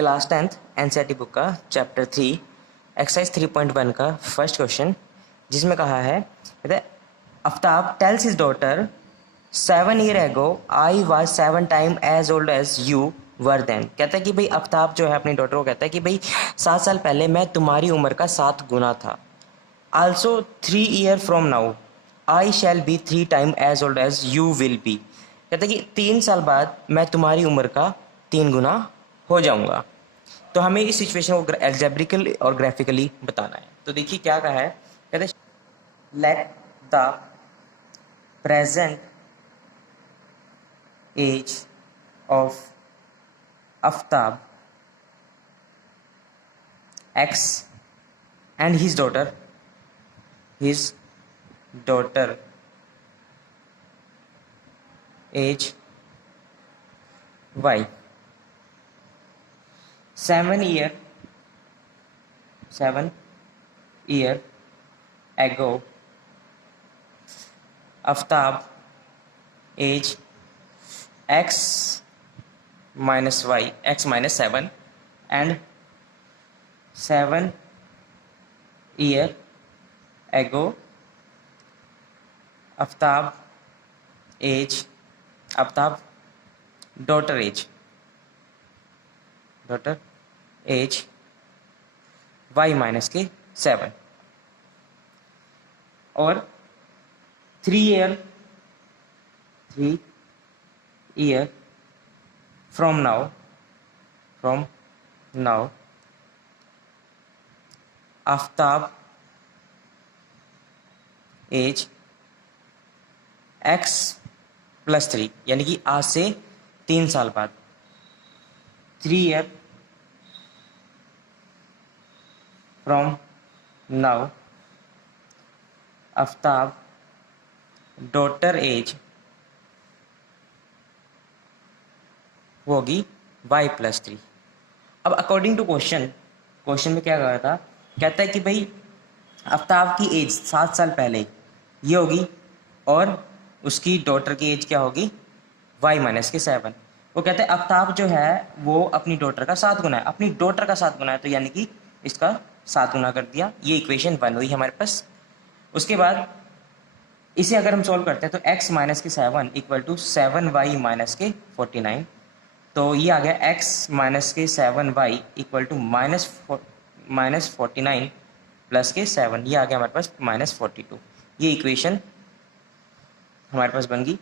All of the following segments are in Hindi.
क्लास 10th एनसीईआरटी बुक का चैप्टर 3 एक्सरसाइज 3.1 का फर्स्ट क्वेश्चन, जिसमें कहा है कहते हैं Aftab tells his daughter 7 year ago I was 7 time as old as you were then. कहता है कि भाई आफ्ताब जो है अपनी डॉटर को कहता है कि भाई 7 साल पहले मैं तुम्हारी उम्र का 7 गुना था। Also 3 year from now I shall be 3 time as old as you will be. कहता है कि 3 साल बाद मैं तुम्हारी उम्र का 3 गुना हो जाऊंगा। तो हमें इस सिचुएशन को एल्जेब्रिकल और ग्राफिकली बताना है। तो देखिए क्या कहा है, कहते हैं let the present age of Aftab X and his daughter age Y 7 year ago Aftab age x minus y x minus 7 and 7 year ago Aftab daughter age y minus के 7 और 3 year from now Aftab age x plus 3, यानी कि आज से 3 साल बाद 3 year from now Aftab daughter age होगी y प्लस 3। अब अकॉर्डिंग टू क्वेश्चन में क्या कहा था, कहता है कि भाई आफ्ताब की एज 7 साल पहले ये होगी और उसकी डॉटर की एज क्या होगी y माइनस के 7। वो कहते हैं आफ्ताब जो है वो अपनी डॉटर का 7 गुना है, अपनी डॉटर का 7 गुना है, तो यानी कि इसका 7 गुना कर दिया। ये इक्वेशन 1 हुई हमारे पास। उसके बाद इसे अगर हम सॉल्व करते हैं तो x माइनस के 7 इक्वल टू 7y माइनस के 49। तो ये आ गया x माइनस के 7y equal to minus 49 plus के 7, ये आ गया हमारे पास माइनस 42। ये इक्वेशन हमारे पास बन गई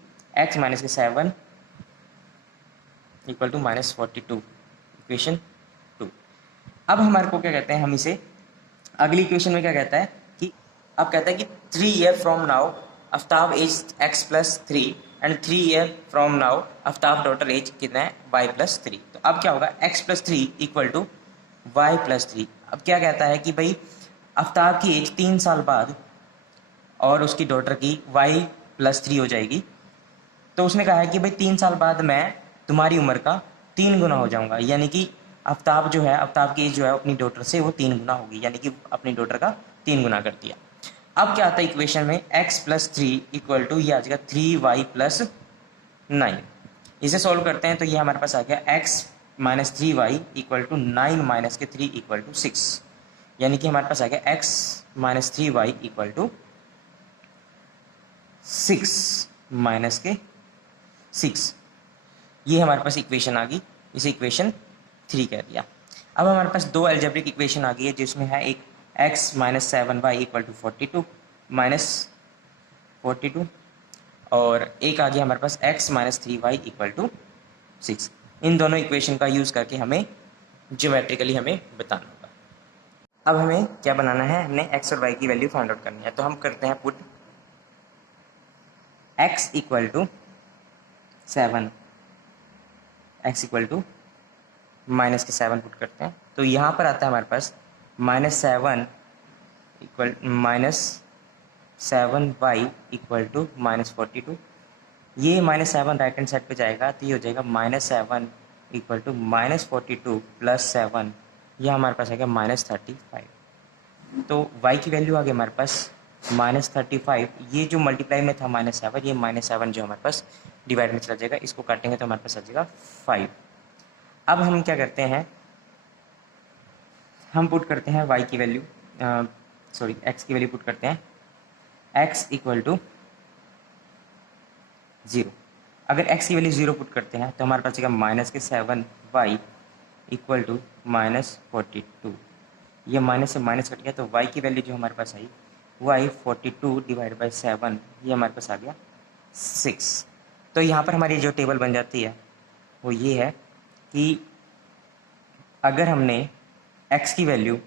x माइनस के 7 इक्वल टू माइनस 42, इक्वेशन 2। अब हमारे को क्या कहते हैं, हम इसे अगली इक्वेशन में क्या कहता है कि अब कहता है कि 3 year from now Aftab age x plus 3 and 3 year from now Aftab daughter age कितना है y प्लस 3। तो अब क्या होगा x plus 3 equal to y plus 3। अब क्या कहता है कि भाई आफ्ताब की एज 3 साल बाद और उसकी डॉटर की y प्लस 3 हो जाएगी। तो उसने कहा है कि भाई 3 साल बाद मैं तुम्हारी उम्र का 3 गुना हो जाऊंगा, यानी कि आफ्ताब की एज जो है अपनी डॉटर से वो 3 गुना होगी, यानी कि अपनी डॉटर का 3 गुना कर दिया। अब क्या आता है इक्वेशन में x प्लस 3 इक्वल टू ये आ जाएगा 3y प्लस 9। इसे सॉल्व करते हैं तो ये हमारे पास आ गया x minus 3y equal to 9 minus के 3 इक्वल टू 6, यानी कि हमारे पास आ गया x minus 3y equal to 6 minus के 6। ये हमारे पास इक्वेशन आ गई, इसे इक्वेशन 3 कह दिया। अब हमारे पास दो एल्जेब्रिक इक्वेशन आ गई है, जिसमें है एक x minus 7y equal to 42 minus 42 और एक आ गया हमारे पास x minus 3y equal to 6। इन दोनों इक्वेशन का यूज़ करके हमें ज्योमेट्रिकली हमें बताना होगा। अब हमें क्या बनाना है, हमने x और y की वैल्यू फाइंड आउट करनी है। तो हम करते हैं put x equal to 7, x equal to minus के 7 पुट करते हैं। तो यहाँ पर आता है हमारे पास -7 इक्वल -7y इक्वल टू -42। ये -7 राइट हैंड साइड पे जाएगा तो ये हो जाएगा -7 इक्वल टू -42 प्लस 7, यह हमारे पास आएगा -35। तो y की वैल्यू आ गई हमारे पास -35। ये जो मल्टीप्लाई में था -7, ये -7 जो हमारे पास डिवाइड में चला जाएगा, इसको काटेंगे तो हमारे पास आ जाएगा 5। अब हम क्या करते हैं, हम पुट करते हैं y की वैल्यू, सॉरी x की वैल्यू पुट करते हैं, x इक्वल टू 0। अगर x की वैल्यू 0 पुट करते हैं तो हमारे पास आएगा -7y इक्वल टू -42। ये माइनस से माइनस कट गया तो y की वैल्यू जो हमारे पास आई y 42 डिवाइड बाई 7, ये हमारे पास आ गया 6। तो यहाँ पर हमारी जो टेबल बन जाती है वो ये है कि अगर हमने x की वैल्यू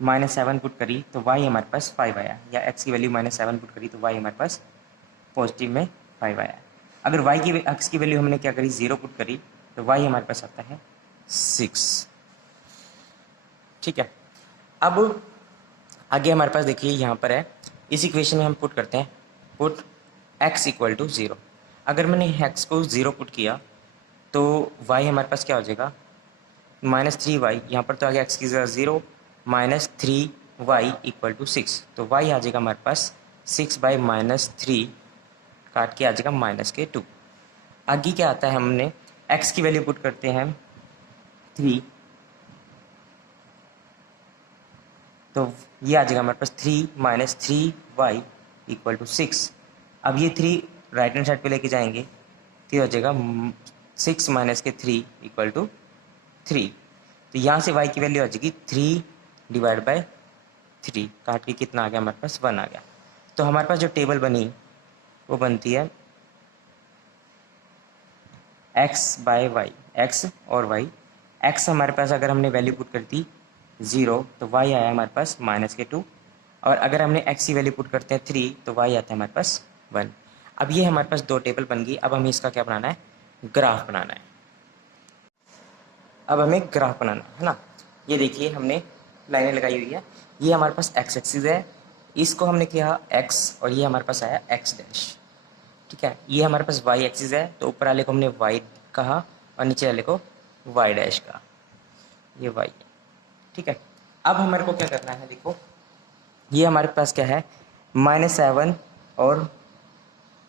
-7 पुट करी तो y हमारे पास 5 आया, या x की वैल्यू -7 पुट करी तो y हमारे पास पॉजिटिव में 5 आया। अगर x की वैल्यू हमने क्या करी 0 पुट करी तो y हमारे पास आता है 6। ठीक है, अब आगे हमारे पास देखिए यहाँ पर है, इस इक्वेशन में हम पुट करते हैं पुट x इक्वल टू 0। अगर मैंने x को 0 पुट किया तो y हमारे पास क्या हो जाएगा -3y, यहाँ पर तो आ गया x की जगह 0, -3y इक्वल टू 6, तो y आ जाएगा हमारे पास 6/-3 काट के आ जाएगा -2। आगे क्या आता है, हमने x की वैल्यू पुट करते हैं 3, तो ये आ जाएगा हमारे पास 3 - 3y इक्वल टू 6। अब ये 3 राइट हैंड साइड पे लेके जाएंगे तो ये हो जाएगा 6 - 3 इक्वल टू 3। तो यहाँ से y की वैल्यू आ जाएगी 3 डिवाइड बाय 3, काट के कितना आ गया हमारे पास 1 आ गया। तो हमारे पास जो टेबल बनी वो बनती है x/y, x और y। x हमारे पास अगर हमने वैल्यू पुट कर दी 0 तो y आया हमारे पास -2, और अगर हमने x की वैल्यू पुट करते हैं 3 तो y आता है हमारे पास 1। अब ये हमारे पास दो टेबल बन गई। अब हमें इसका क्या बनाना है, ग्राफ बनाना है। अब हमें ग्राफ बनाना है ना। ये देखिए हमने लाइनें लगाई हुई है, ये हमारे पास x एक्सिस है, इसको हमने किया x और ये हमारे पास आया x डैश। ठीक है, ये हमारे पास y एक्सिस है तो ऊपर वाले को हमने y कहा और नीचे वाले को y डैश कहा, ये y। ठीक है, अब हमारे को क्या करना है, देखो ये हमारे पास क्या है -7 और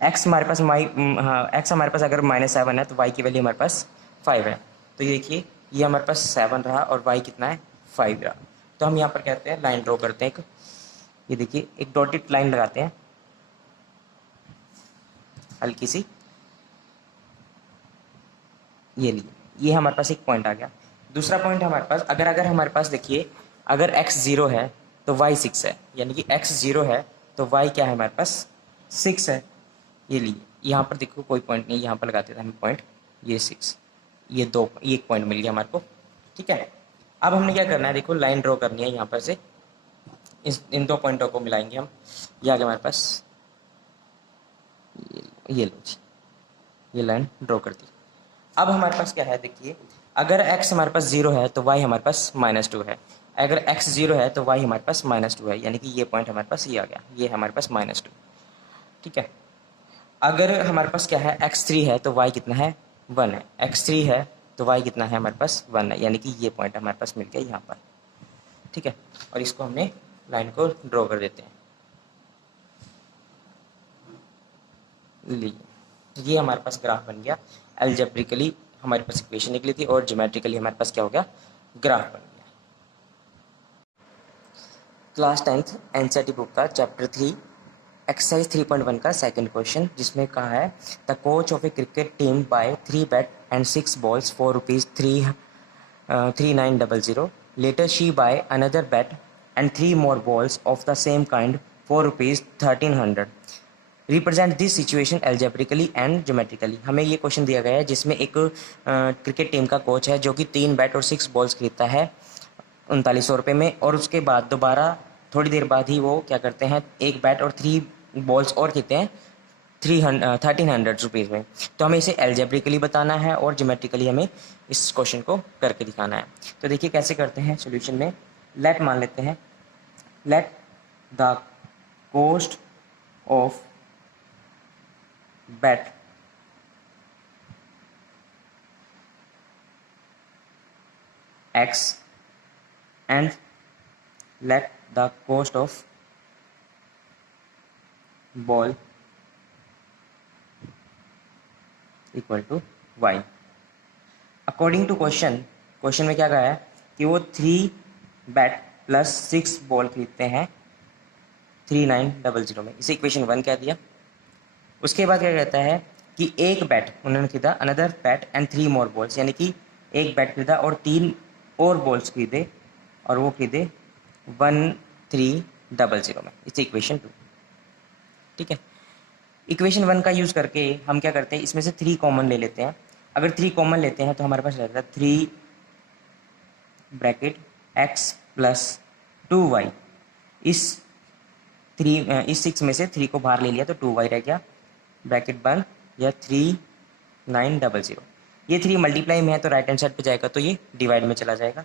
x हमारे पास हाँ x हमारे पास अगर -7 है तो y की वैल्यू हमारे पास 5 है। तो ये देखिए ये हमारे पास 7 रहा और y कितना है 5 रहा। तो हम यहाँ पर कहते हैं लाइन ड्रॉ करते हैं एक, ये देखिए एक डॉटेड लाइन लगाते हैं हल्की सी, ये लिए, ये हमारे पास एक पॉइंट आ गया। दूसरा पॉइंट हमारे पास अगर हमारे पास देखिए अगर x 0 है तो y 6 है, यानी कि x 0 है तो y क्या है हमारे पास 6 है। ये लिए, यहाँ पर देखो कोई पॉइंट नहीं, यहाँ पर लगाते थे हम पॉइंट, ये 6, ये एक पॉइंट मिल गया हमारे को। ठीक है, अब हमने क्या करना है, देखो लाइन ड्रॉ करनी है यहाँ पर से, इन दो पॉइंटों को मिलाएंगे हम। ये आ गया हमारे पास, ये लो जी, ये लाइन ड्रॉ कर दी। अब हमारे पास क्या है, देखिए अगर x हमारे पास 0 है तो y हमारे पास -2 है, अगर x 0 है तो y हमारे पास -2 है, यानी कि ये पॉइंट हमारे पास ये आ गया, ये हमारे पास -2। ठीक है, अगर हमारे पास क्या है x3 है तो y कितना है 1 है, x3 है तो y कितना है हमारे पास 1 है, यानी कि ये पॉइंट हमारे पास मिल गया यहाँ पर। ठीक है, और इसको हमने लाइन को ड्रॉ कर देते हैं। लीजिए ये हमारे पास ग्राफ बन गया। एल्जेब्रिकली हमारे पास इक्वेशन निकली थी और ज्योमेट्रिकली हमारे पास क्या हो गया, ग्राफ बन गया। क्लास 10th एनसीईआरटी बुक का चैप्टर 3 एक्सरसाइज 3.1 का सेकंड क्वेश्चन, जिसमें कहा है the coach of a cricket team buy 3 bat and 6 balls for ₹3900। Later she buy another bat and 3 more balls of the same kind for ₹1300। Represent this situation algebraically and geometrically. हमें ये क्वेश्चन दिया गया है जिसमें एक क्रिकेट टीम का कोच है जो कि 3 बैट और 6 बॉल्स खरीदता है 3900 रुपये में, और उसके बाद दोबारा थोड़ी देर बाद ही वो क्या करते हैं एक बैट और 3 बॉल्स और खरीदते हैं 1300 रुपीज़ में। तो हमें इसे एल्जेब्रिकली बताना है और ज्योमेट्रिकली हमें इस क्वेश्चन को करके दिखाना है। तो देखिए कैसे करते हैं सोल्यूशन में। लेट मान लेते हैं, let the cost of bet x and let the cost of ball equal to y। According to question में क्या कहा है, कि वो 3 बैट प्लस 6 बॉल खरीदते हैं 3900 में। इसे इक्वेशन 1 कह दिया। उसके बाद क्या कहता है कि एक बैट उन्होंने खरीदा, another bat and 3 more balls, यानी कि एक बैट खरीदा और 3 और बॉल्स खरीदे, और वो खरीदे 1300 में। इसे इक्वेशन 2। ठीक है, इक्वेशन 1 का यूज़ करके हम क्या करते हैं, इसमें से 3 कॉमन ले लेते हैं। अगर 3 कॉमन लेते हैं तो हमारे पास रहता है 3 ब्रैकेट x प्लस 2y। इस 6 में से 3 को बाहर ले लिया तो 2y रह गया, ब्रैकेट बंद, या 3900। ये 3 मल्टीप्लाई में है तो राइट हैंड साइड पे जाएगा तो ये डिवाइड में चला जाएगा।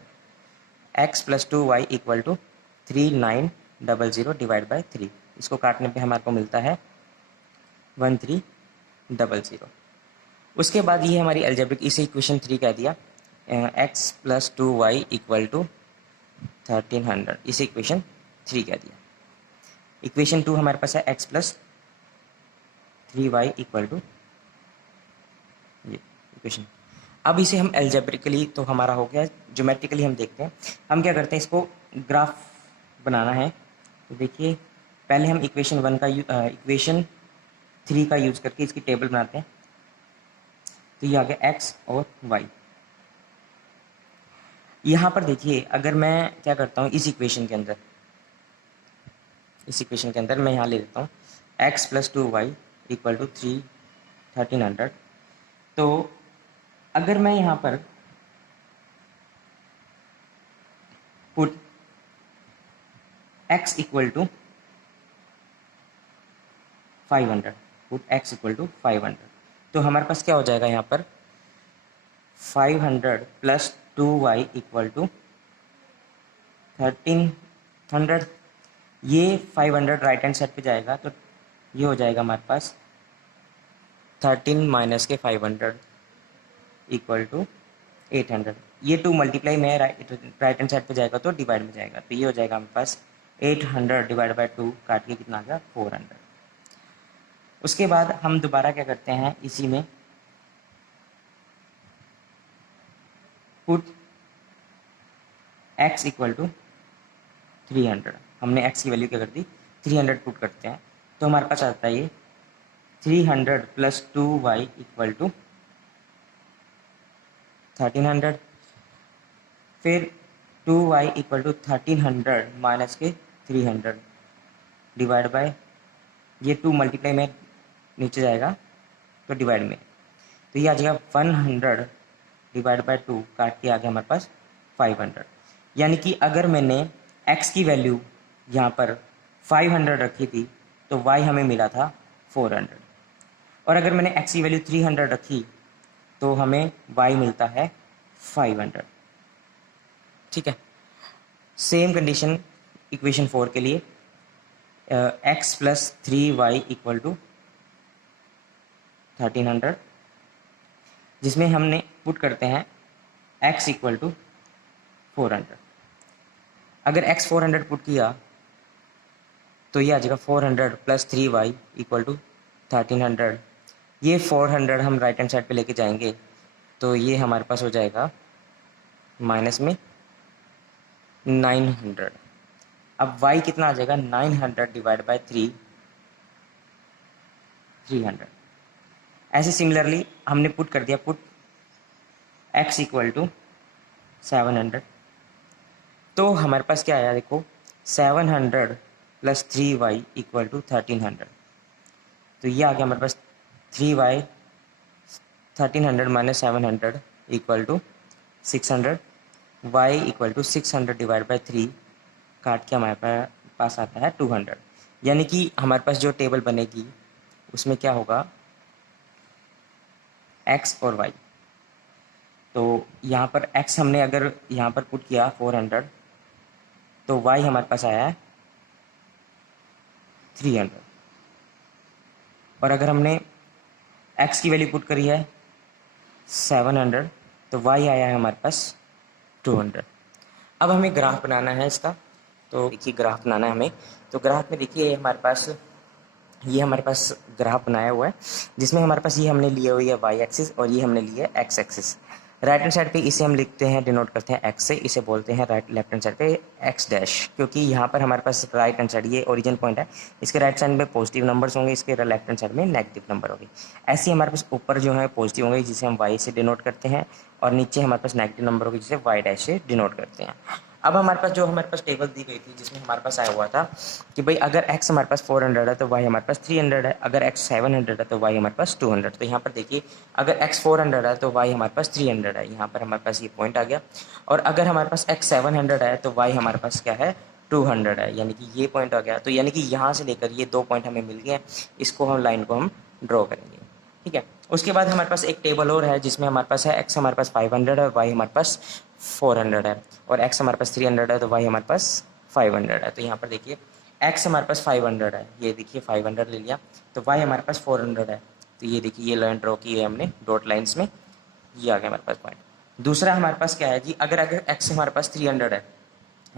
x plus 2y equal to 3900 divide by 3। इसको काटने पे हमारे को मिलता है 1300। उसके बाद ये हमारी अलजेब्रिक, इसे इक्वेशन 3 कह दिया। x plus 2y equal to 1300, इसे इक्वेशन 3 कह दिया। इक्वेशन 2 हमारे पास है x plus 3y equal to ये इक्वेशन। अब इसे हम एल्जेब्रिकली तो हमारा हो गया, ज्योमेट्रिकली हम देखते हैं। हम क्या करते हैं, इसको ग्राफ बनाना है। तो देखिए, पहले हम इक्वेशन 3 का यूज़ करके इसकी टेबल बनाते हैं। तो ये आ गया x और y। यहाँ पर देखिए, अगर मैं क्या करता हूँ, इस इक्वेशन के अंदर मैं यहाँ ले लेता हूँ x plus 2y equal to 1300। तो अगर मैं यहाँ पर put x equal to 500, put x equal to 500, तो हमारे पास क्या हो जाएगा यहाँ पर 500 प्लस 2y इक्वल टू 1300। ये 500 राइट हैंड साइड पे जाएगा तो ये हो जाएगा हमारे पास 13 माइनस के 500 इक्वल टू 800। ये 2 मल्टीप्लाई में राइट हैंड साइड पे जाएगा तो डिवाइड में जाएगा, तो ये हो जाएगा हमारे पास 800 डिवाइड बाई 2, काट के कितना आ गया 400। उसके बाद हम दोबारा क्या करते हैं, इसी में पुट x इक्वल टू 300। हमने x की वैल्यू क्या कर दी 300 पुट करते हैं, तो हमारे पास आता है ये 300 प्लस 2y इक्वल टू 1300। फिर 2y इक्वल टू 1300 माइनस के 300 डिवाइड बाय, ये 2 मल्टीप्लाई में नीचे जाएगा तो डिवाइड में, तो ये आ जाएगा 100 डिवाइड बाय 2, काट के आ गया हमारे पास 500। यानी कि अगर मैंने x की वैल्यू यहाँ पर 500 रखी थी तो y हमें मिला था 400, और अगर मैंने x की वैल्यू 300 रखी तो हमें y मिलता है 500। ठीक है, सेम कंडीशन इक्वेशन 4 के लिए, x plus 3y equal to 1300, जिसमें हमने पुट करते हैं x इक्वल टू 400। अगर x 400 पुट किया तो ये आ जाएगा 400 प्लस 3y इक्वल टू 1300। ये 400 हम राइट हैंड साइड पे लेके जाएंगे तो ये हमारे पास हो जाएगा माइनस में 900। अब y कितना आ जाएगा 900 डिवाइड बाय 300। ऐसे सिमिलरली हमने पुट कर दिया, पुट x इक्वल टू 700, तो हमारे पास क्या आया देखो 700 प्लस 3y इक्वल टू 1300। तो ये आ गया हमारे पास 3y 1300 minus 700 equal to 600, y equal to 600 divide by 3, काट के हमारे पास आता है 200। यानी कि हमारे पास जो टेबल बनेगी उसमें क्या होगा x और y। तो यहाँ पर x हमने अगर यहाँ पर पुट किया 400, तो y हमारे पास आया है 300, और अगर हमने x की वैल्यू पुट करी है 700 तो y आया है हमारे पास 200। अब हमें ग्राफ बनाना है इसका, तो देखिए ग्राफ बनाना है हमें। तो ग्राफ में देखिए हमारे पास ग्राफ बनाया हुआ है, जिसमें हमारे पास ये हमने लिए हुई है y एक्सिस और ये हमने ली है x axis. Right hand side पे इसे हम लिखते हैं, डिनोट करते हैं एक्स से, इसे बोलते हैं राइट लेफ्ट हैंड साइड पे एक्स डैश, क्योंकि यहाँ पर हमारे पास राइट हैंड साइड ये ओरिजिन पॉइंट है, इसके राइट साइड में पॉजिटिव नंबर्स होंगे, इसके लेफ्ट हैंड साइड में नेगेटिव नंबर होंगे। ऐसे ही हमारे पास ऊपर जो है पॉजिटिव होंगे जिसे हम वाई से डिनोट करते हैं, और नीचे हमारे पास नेगेटिव नंबर होंगे जिसे वाई डैश से डिनोट करते हैं। अब हमारे पास टेबल दी गई थी जिसमें हमारे पास आया हुआ था कि भाई अगर x हमारे पास 400 है तो y हमारे पास 300 है, अगर x 700 है तो y हमारे पास 200। तो यहाँ पर देखिए अगर x 400 है तो y हमारे पास 300 है, यहाँ पर हमारे पास ये पॉइंट आ गया। और अगर हमारे पास x 700 है तो y हमारे पास क्या है 200 है, यानी कि ये पॉइंट आ गया। तो यानी कि यहाँ से लेकर ये 2 पॉइंट हमें मिल गए, इसको हम लाइन को हम ड्रॉ करेंगे, ठीक है। उसके बाद हमारे पास एक टेबल और है जिसमें हमारे पास है x हमारे पास 500 है, y हमारे पास 400 है, और x हमारे पास 300 है तो y हमारे पास 500 है। तो यहाँ पर देखिए x हमारे पास 500 है, ये देखिए 500 ले लिया, तो y हमारे पास 400 है, तो ये देखिए ये लाइन ड्रॉ की है हमने डॉट लाइन्स में, ये आ गया हमारे पास पॉइंट। दूसरा हमारे पास क्या है जी, अगर x हमारे पास 300 है,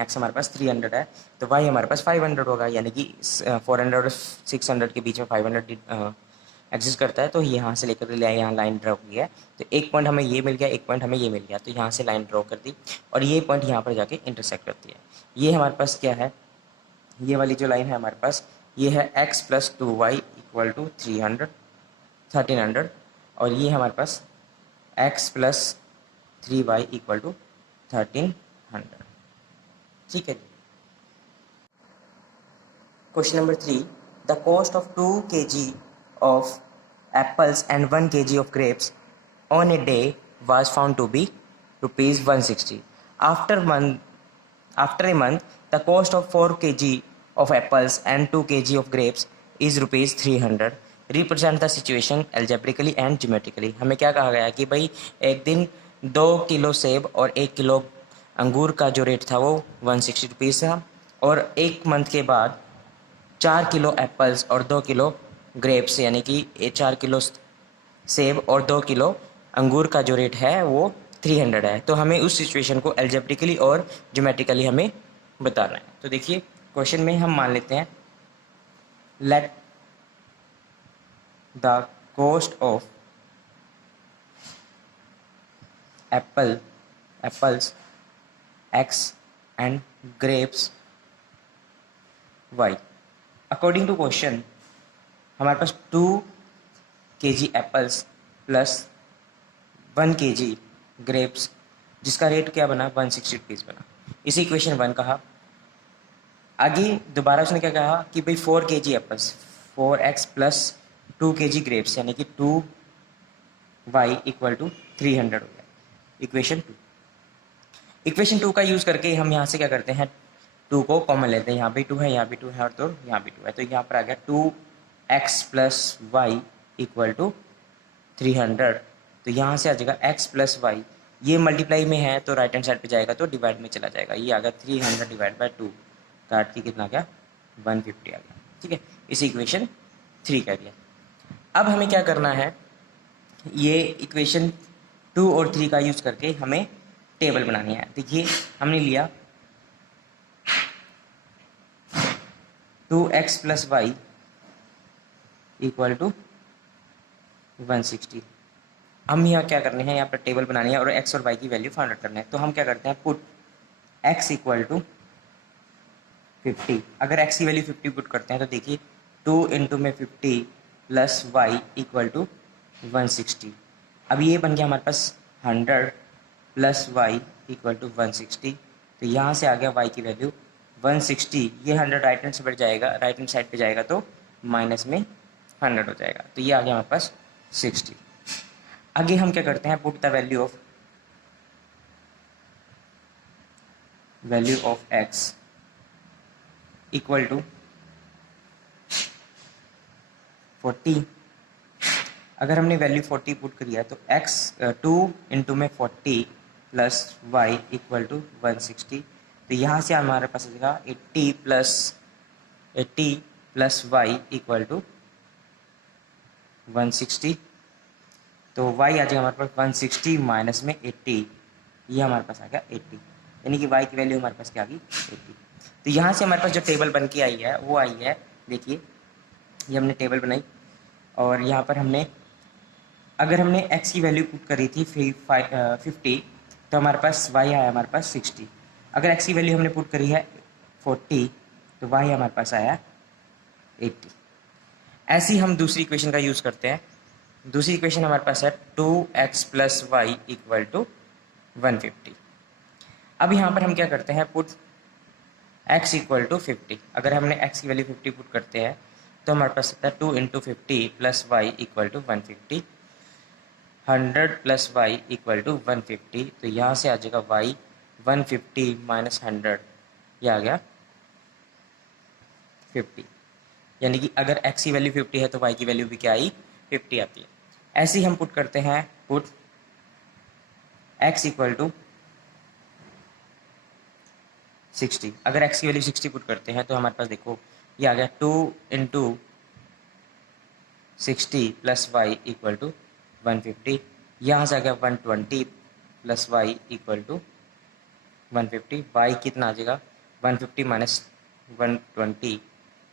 x हमारे पास 300 है तो y हमारे पास 500 होगा, यानी कि 400 और 600 के बीच में 500 एग्जिस्ट करता है। तो यहाँ से लेकर यहाँ लाइन ड्रॉ की है, तो एक पॉइंट हमें ये मिल गया, एक पॉइंट हमें ये मिल गया, तो यहाँ से लाइन ड्रॉ कर दी और ये पॉइंट यहाँ पर जाके इंटरसेक्ट करती है। ये हमारे पास क्या है, ये वाली जो लाइन है हमारे पास ये है x plus 2y equal to 1300, और ये हमारे पास x plus 3y equal to 1300, ठीक है। Question number 3, the cost of 2 kg of apples and 1 kg of grapes on a day was found to be rupees 160. After a month, the cost of 4 kg of apples and 2 kg of grapes is rupees 300. Represent the situation algebraically and geometrically. हमें क्या कहा गया कि भाई एक दिन 2 किलो सेब और 1 किलो अंगूर का जो रेट था वो 160 रुपीज़ था, और एक मंथ के बाद 4 किलो एप्पल्स और 2 किलो ग्रेप्स यानी कि 4 किलो सेब और 2 किलो अंगूर का जो रेट है वो 300 है। तो हमें उस सिचुएशन को एल्जेब्रिकली और ज्योमेट्रिकली हमें बताना है। तो देखिए क्वेश्चन में हम मान लेते हैं let the cost of apples x and grapes y. According to question हमारे पास 2 kg apples plus 1 kg grapes जिसका रेट क्या बना 160 रुपीज़ बना, इसी इक्वेशन 1 कहा। आगे दोबारा उसने क्या कहा कि भाई 4 kg apples 4x plus 2 kg grapes यानी कि 2y इक्वल टू 300 हो गया, इक्वेशन 2 का यूज़ करके हम यहाँ से क्या करते हैं 2 को कॉमन लेते हैं, यहाँ भी 2 है, यहाँ भी 2 है, और तो यहाँ भी 2 है, तो यहाँ पर आ गया 2x plus y equal to 300। तो यहाँ से आ जाएगा x प्लस वाई, ये मल्टीप्लाई में है तो राइट हैंड साइड पे जाएगा तो डिवाइड में चला जाएगा, ये आ गया 300 डिवाइड बाई 2, काट के कितना आ गया 150 आ गया, ठीक है। इसी इक्वेशन 3 का दिया। अब हमें क्या करना है, ये इक्वेशन 2 और 3 का यूज़ करके हमें टेबल बनानी है। देखिए हमने लिया 2x plus y equal to 160। हम यहाँ क्या करने हैं, यहाँ पर टेबल बनानी है और x और y की वैल्यू फाइंड आउट करना है। तो हम क्या करते हैं पुट x इक्वल टू 50। अगर x की वैल्यू 50 पुट करते हैं तो देखिए 2 इंटू में 50 प्लस वाई इक्वल टू 160। अब ये बन गया हमारे पास 100 प्लस वाई इक्वल टू 160। तो यहाँ से आ गया y की वैल्यू 160, ये 100 राइट हैंड साइड जाएगा, राइट हैंड साइड पे जाएगा तो माइनस में 100 हो जाएगा, तो ये आ गया हमारे पास 60। आगे हम क्या करते हैं put the value of x equal to 40। अगर हमने वैल्यू 40 पुट करी है तो x 2 इंटू में 40 प्लस वाई इक्वल टू 160। तो यहाँ से हमारे पास आ जाएगा 80 प्लस वाई इक्वल टू 160। तो y आ जाएगा हमारे पास 160 माइनस में 80, ये हमारे पास आ गया 80, यानी कि y की वैल्यू हमारे पास क्या आ गई 80। तो यहाँ से हमारे पास जो टेबल बन के आई है वो आई है, देखिए ये हमने टेबल बनाई और यहाँ पर हमने अगर हमने x की वैल्यू पुट करी थी 50 तो हमारे पास y आया हमारे पास 60। अगर x की वैल्यू हमने पुट करी है 40 तो y हमारे पास आया 80। ऐसी हम दूसरी इक्वेशन का यूज़ करते हैं। दूसरी इक्वेशन हमारे पास है 2x plus y equal to 150। अब यहाँ पर हम क्या करते हैं, पुट x इक्वल टू 50। अगर हमने x की वैल्यू 50 पुट करते हैं तो हमारे पास आता है 2 into 50 plus y equal to 150। 100 plus y equal to 150, तो यहाँ से आ जाएगा y 150 माइनस 100, ये आ गया 50। यानी कि अगर x की वैल्यू 50 है तो y की वैल्यू भी क्या आई, 50 आती है। ऐसे ही हम पुट करते हैं, पुट x इक्वल टू 60। अगर x की वैल्यू 60 पुट करते हैं तो हमारे पास देखो ये आ गया 2 into 60 plus y equal to 150। यहाँ से आ गया 120 plus y equal to 150। Y कितना आ जाएगा, 150 माइनस 120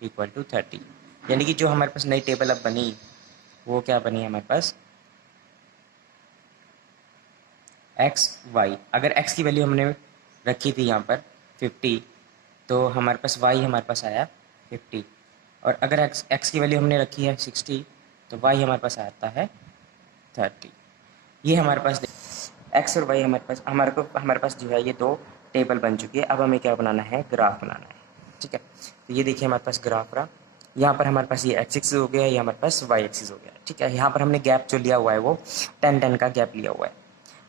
इक्वल टू 30। यानी कि जो हमारे पास नई टेबल अब बनी वो क्या बनी हमारे पास, एक्स वाई। अगर x की वैल्यू हमने रखी थी यहाँ पर 50 तो हमारे पास y हमारे पास आया 50। और अगर x की वैल्यू हमने रखी है 60 तो y हमारे पास आता है 30। ये हमारे पास x और y हमारे पास जो है ये दो टेबल बन चुकी है। अब हमें क्या बनाना है, ग्राफ बनाना है। ठीक है, तो ये देखिए हमारे पास ग्राफ रहा। यहाँ पर हमारे पास ये एक्स एक्सिस हो गया, ये हमारे पास वाई एक्सिस हो गया। ठीक है, यहाँ पर हमने गैप जो लिया हुआ है वो 10-10 का गैप लिया हुआ है।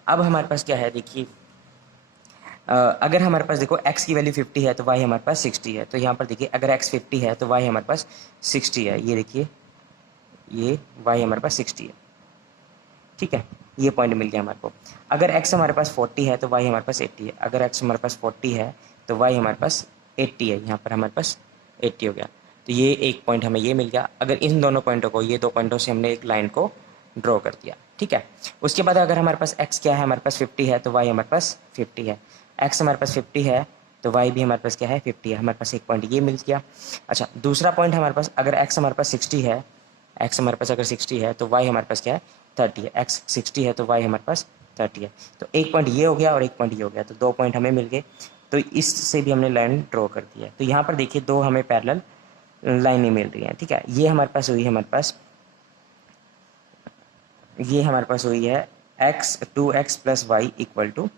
अब हमारे पास क्या है, देखिए अगर हमारे पास देखो x की वैल्यू 50 है तो y हमारे पास 60 है। तो यहाँ पर देखिए अगर x 50 है तो y हमारे पास 60 है। ये देखिए ये y हमारे पास 60 है। ठीक है, ये पॉइंट मिल गया हमारे को। अगर x हमारे पास 40 है तो y हमारे पास 80 है। अगर x हमारे पास 40 है तो y हमारे पास 80 है। यहाँ पर हमारे पास 80 हो गया। तो ये एक पॉइंट हमें ये मिल गया। अगर इन दोनों पॉइंटों को, ये दो पॉइंटों से हमने एक लाइन को ड्रॉ कर दिया। ठीक है, उसके बाद अगर हमारे पास x क्या है, हमारे पास 50 है तो y हमारे पास 50 है। x हमारे पास 50 है तो y भी हमारे पास क्या है, 50 है। हमारे पास एक पॉइंट ये मिल गया। अच्छा, दूसरा पॉइंट हमारे पास, अगर x हमारे पास 60 है, x हमारे पास अगर 60 है तो y हमारे पास क्या है, 30 है। x 60 है तो y हमारे पास 30 है। तो एक पॉइंट ये हो गया और एक पॉइंट ये हो गया, तो दो पॉइंट हमें मिल गए। तो इससे भी हमने लाइन ड्रॉ कर दिया है। तो यहाँ पर देखिए दो हमें पैरेलल लाइनें मिल रही हैं। ठीक है, ये हमारे पास हुई है, ये हमारे पास हुई है x plus y equal to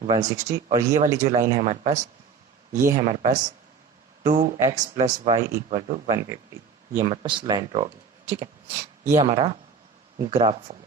160। और ये वाली जो लाइन है हमारे पास, ये है हमारे पास 2x plus y equal to 150। ये हमारे पास लाइन ड्रॉ होगी। ठीक है, ये हमारा ग्राफ फॉर्म।